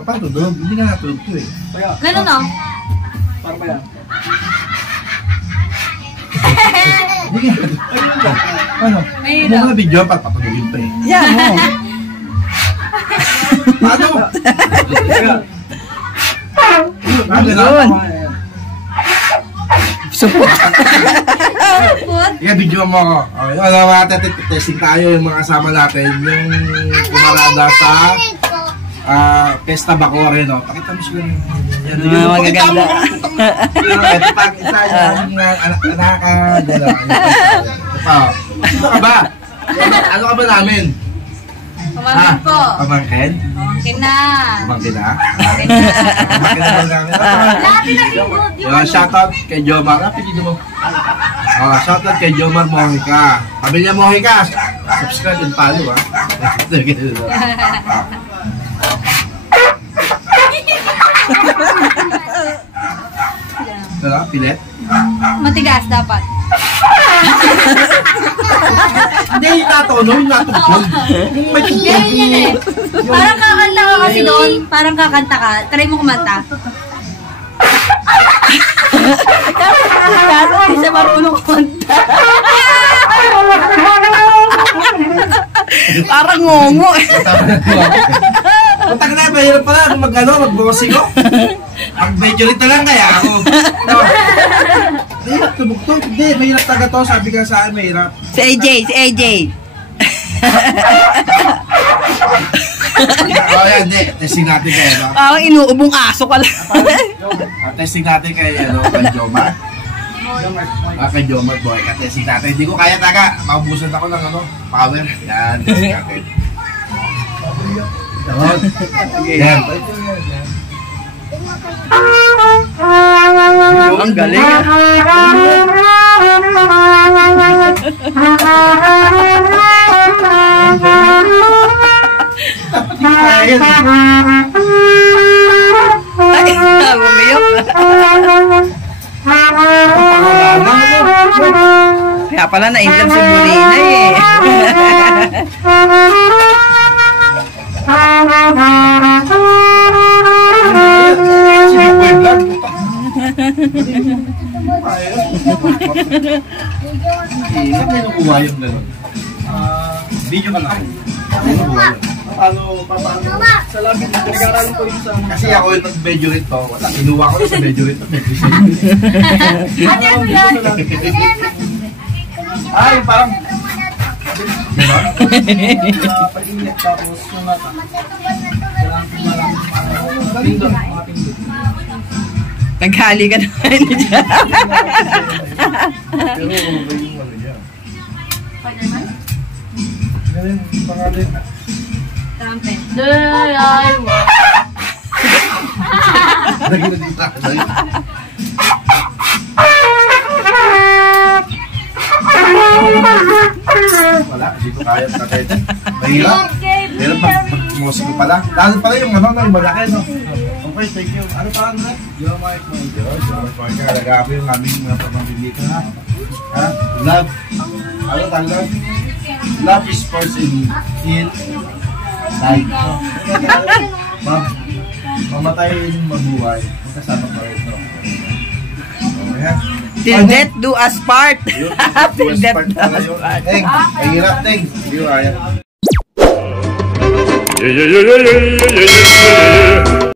Paano tulog? Hindi nga natulog ko eh. Ganun o. Parang ba yan? Hindi nga. Ano? Mahirap. Ano mga video? Papatulogin pa eh. Yan mo. Paano? Yun. Supot. Supot? Ika, video mo ako. Okay, ano mga testing tayo yung mga kasama natin. Yung kumarada sa Pesta Bacore, no? Pakita mo sila yung Magaganda. ito pa, isa yung anak ka. Sino ka ba? Ano ka ba namin? Pamangkin po. Pamangkin? Pamangkin na. Pamangkin na? Pamangkin na. Pamangkin na ba namin? Lahat na yung Shoutout kay Jomar. Napigil mo. Shoutout kay Jomar Mojica. Pamilya Mojica. Subscribe and follow, ha? Pilet? Matigas dapat. Hindi, yung natono, yung natugtog. Yung may tugtog. Ganyan yan eh. Parang kakanta ka kasi doon. Parang kakanta ka. Try mo kumanta. Kaso hindi siya marunong kumanta. Parang ngongo. Punta ka na, mahirap pala mag-bossing ko. Mag-majority na lang kaya ako. Mahirap tumugtog. Hindi, mahirap taga to. Sabi ka sa akin, mahirap. Si AJ. Yan, hindi. Testing natin kayo, no? Parang inuubong aso ka lang. Testing natin kay Jomar. Kay Jomar boy. Testing natin. Hindi ko kaya taga. Maubusan ako ng power. Yan, testing natin. Yan. Ang galing. Ay, bumiyok. Kaya pala na-inlove si Bulinay eh. Saan may nakuha yung gano'n? Video ka lang. Paano? Sa labi, nag-aaralan ko rin sa... Kasi ako yung nag-medyo rito. Wala, kinuha ko sa medyo rito. Ano yan? Ay, parang... Diba? Pag-init tapos yung mata. Pindot. Mga pindot. Naghali ka naman dyan. Pero yung ano niya. Spider-Man? Ganun, pangalan. Trumpet. There I was. Naging dito ako sa'yo. Wala, hindi ko kaya nakita. Mahirap. Mahirap mag-musik ko pala. Lalo pala yung yung malaki, no? Okay, thank you. Ano pa ang na? Jomar Mojica. Talaga ako yung aming mga pamangkin dito, ha? Ha? Love. Ano ang love? Love is first in life. Mamatay yung mabuhay. Magkasama pa rin, no? Okay, ha? Till death do us part. Till death do us part. Teng, mahirap, Teng. Hindi ko kaya. Yeah.